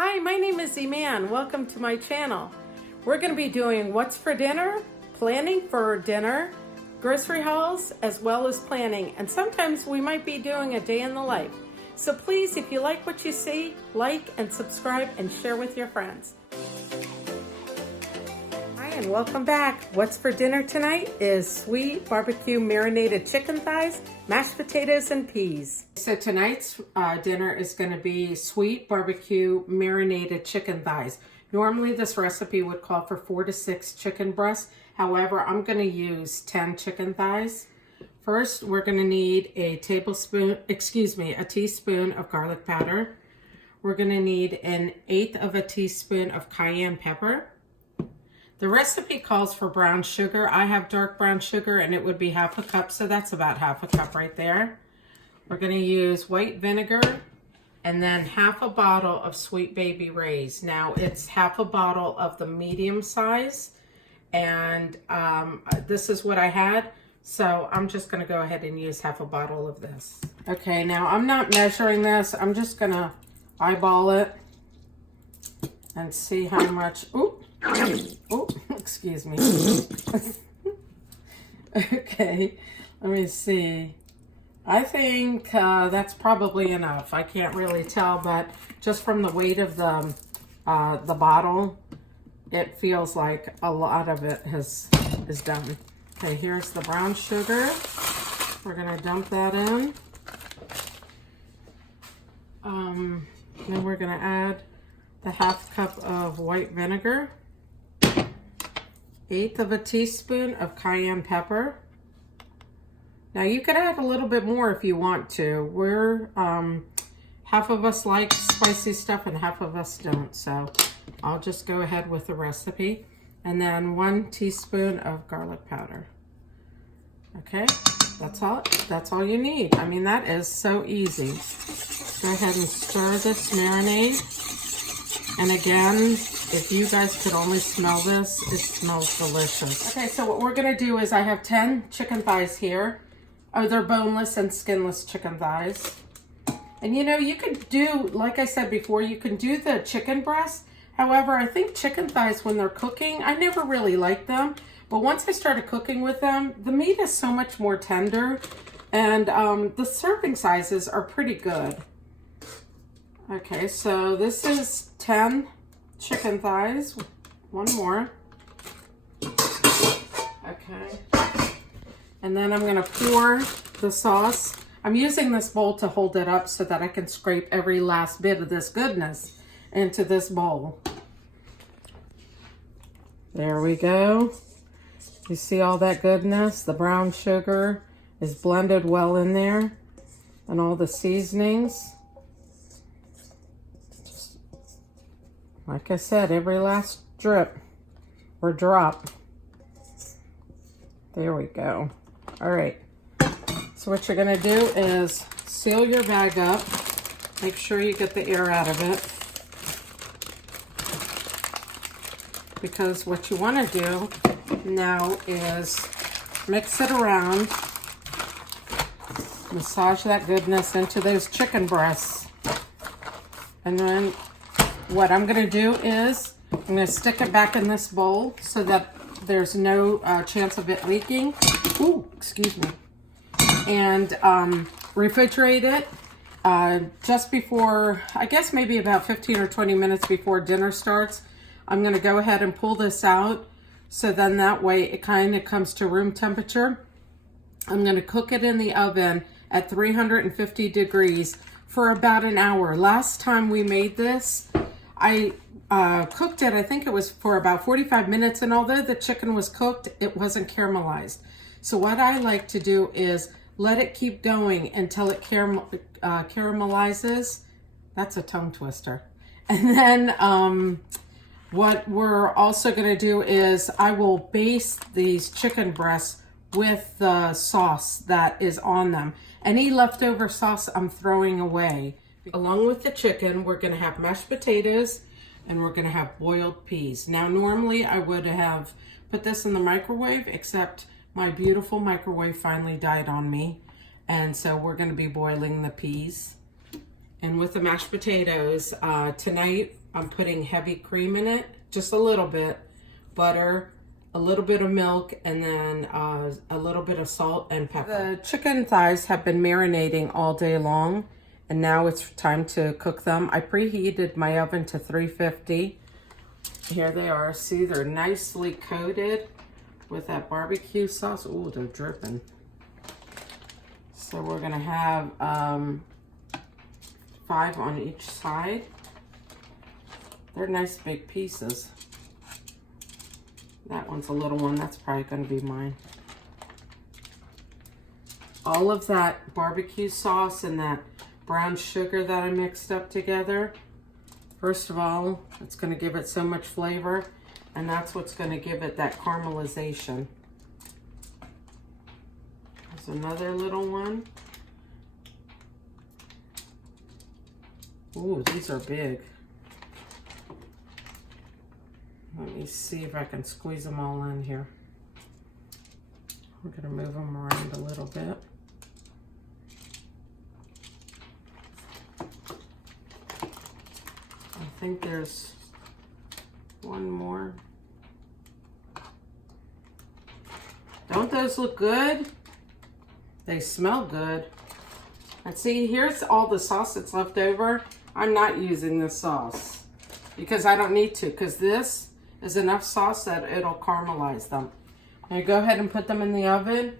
Hi, my name is Eman. Welcome to my channel. We're going to be doing what's for dinner, planning for dinner, grocery hauls, as well as planning. And sometimes we might be doing a day in the life. So please, if you like what you see, like and subscribe and share with your friends. Hi, and welcome back. What's for dinner tonight is sweet barbecue marinated chicken thighs, mashed potatoes, and peas. So tonight's dinner is going to be sweet barbecue marinated chicken thighs. Normally this recipe would call for 4 to 6 chicken breasts. However, I'm going to use 10 chicken thighs. First, we're going to need a teaspoon of garlic powder. We're going to need 1/8 of a teaspoon of cayenne pepper. The recipe calls for brown sugar. I have dark brown sugar and it would be 1/2 cup, so that's about 1/2 cup right there. We're going to use white vinegar and then 1/2 bottle of Sweet Baby Ray's. Now it's 1/2 bottle of the medium size, and this is what I had, so I'm just going to go ahead and use 1/2 bottle of this. Okay, now I'm not measuring this. I'm just going to eyeball it and see how much. Oh, excuse me. Okay, let me see. I think that's probably enough. I can't really tell, but just from the weight of the bottle, it feels like a lot of it is done. Okay, here's the brown sugar. We're gonna dump that in. Then we're gonna add the 1/2 cup of white vinegar, 1/8 of a teaspoon of cayenne pepper. Now you could add a little bit more if you want to. We're, 1/2 of us like spicy stuff and 1/2 of us don't. So I'll just go ahead with the recipe. And then 1 teaspoon of garlic powder. Okay, that's all you need. I mean, that is so easy. Go ahead and stir this marinade. And again, if you guys could only smell this, it smells delicious. Okay, so what we're gonna do is I have 10 chicken thighs here. Oh, they're boneless and skinless chicken thighs. And you know, you could do, like I said before, you can do the chicken breast. However, I think chicken thighs, when they're cooking, I never really liked them. But once I started cooking with them, the meat is so much more tender. And the serving sizes are pretty good. Okay, so this is 10 chicken thighs. One more. Okay. And then I'm gonna pour the sauce. I'm using this bowl to hold it up so that I can scrape every last bit of this goodness into this bowl. There we go. You see all that goodness? The brown sugar is blended well in there, and all the seasonings. Like I said, every last drip or drop. There we go. All right. So what you're going to do is seal your bag up. Make sure you get the air out of it. Because what you want to do now is mix it around. Massage that goodness into those chicken breasts. And then what I'm going to do is I'm going to stick it back in this bowl so that there's no chance of it leaking. Ooh, excuse me. And refrigerate it just before, I guess maybe about 15 or 20 minutes before dinner starts. I'm going to go ahead and pull this out so then that way it kind of comes to room temperature. I'm going to cook it in the oven at 350 degrees for about an hour. Last time we made this, I cooked it, I think it was for about 45 minutes, and although the chicken was cooked, it wasn't caramelized. So what I like to do is let it keep going until it caramelizes. That's a tongue twister. And then what we're also gonna do is I will baste these chicken breasts with the sauce that is on them. Any leftover sauce I'm throwing away. Along with the chicken, we're gonna have mashed potatoes and we're gonna have boiled peas. Now, normally I would have put this in the microwave, except my beautiful microwave finally died on me. And so we're gonna be boiling the peas. And with the mashed potatoes, tonight I'm putting heavy cream in it, just a little bit, butter, a little bit of milk, and then a little bit of salt and pepper. The chicken thighs have been marinating all day long, and now it's time to cook them. I preheated my oven to 350. Here they are. See, they're nicely coated with that barbecue sauce. Ooh, they're dripping. So we're gonna have 5 on each side. They're nice big pieces. That one's a little one. That's probably gonna be mine. All of that barbecue sauce and that brown sugar that I mixed up together, first of all, it's gonna give it so much flavor, and that's what's gonna give it that caramelization. There's another little one. Ooh, these are big. Let me see if I can squeeze them all in here. We're gonna move them around a little bit. I think there's one more. Don't those look good? They smell good. And see, here's all the sauce that's left over. I'm not using this sauce because I don't need to, because this is enough sauce that it'll caramelize them. Now go ahead and put them in the oven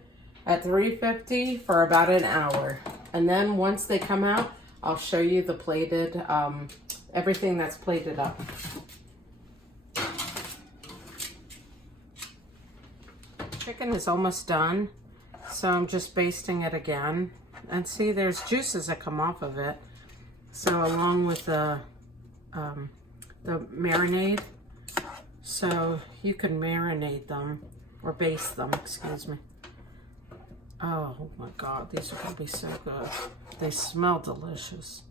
at 350 for about an hour. And then once they come out, I'll show you the plated, everything that's plated up. Chicken is almost done, so I'm just basting it again. And see, there's juices that come off of it. So along with the marinade, so you can marinate them or baste them, excuse me. Oh my God, these are gonna be so good. They smell delicious.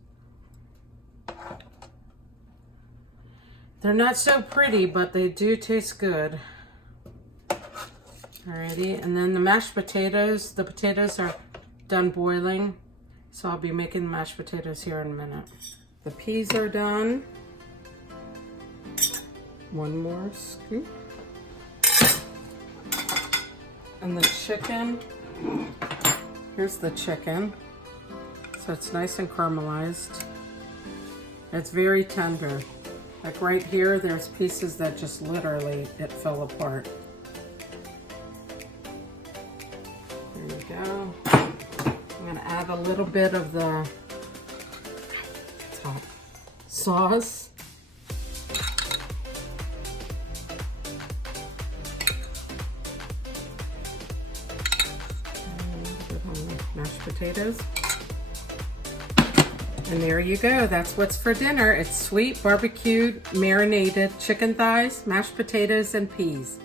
They're not so pretty, but they do taste good. Alrighty, and then the mashed potatoes, the potatoes are done boiling, so I'll be making mashed potatoes here in a minute. The peas are done. One more scoop. And the chicken, here's the chicken. So it's nice and caramelized. It's very tender. Like right here, there's pieces that just literally, it fell apart. There you go. I'm gonna add a little bit of the top sauce. Mashed potatoes. And there you go. That's what's for dinner. It's sweet barbecued marinated chicken thighs, mashed potatoes, and peas.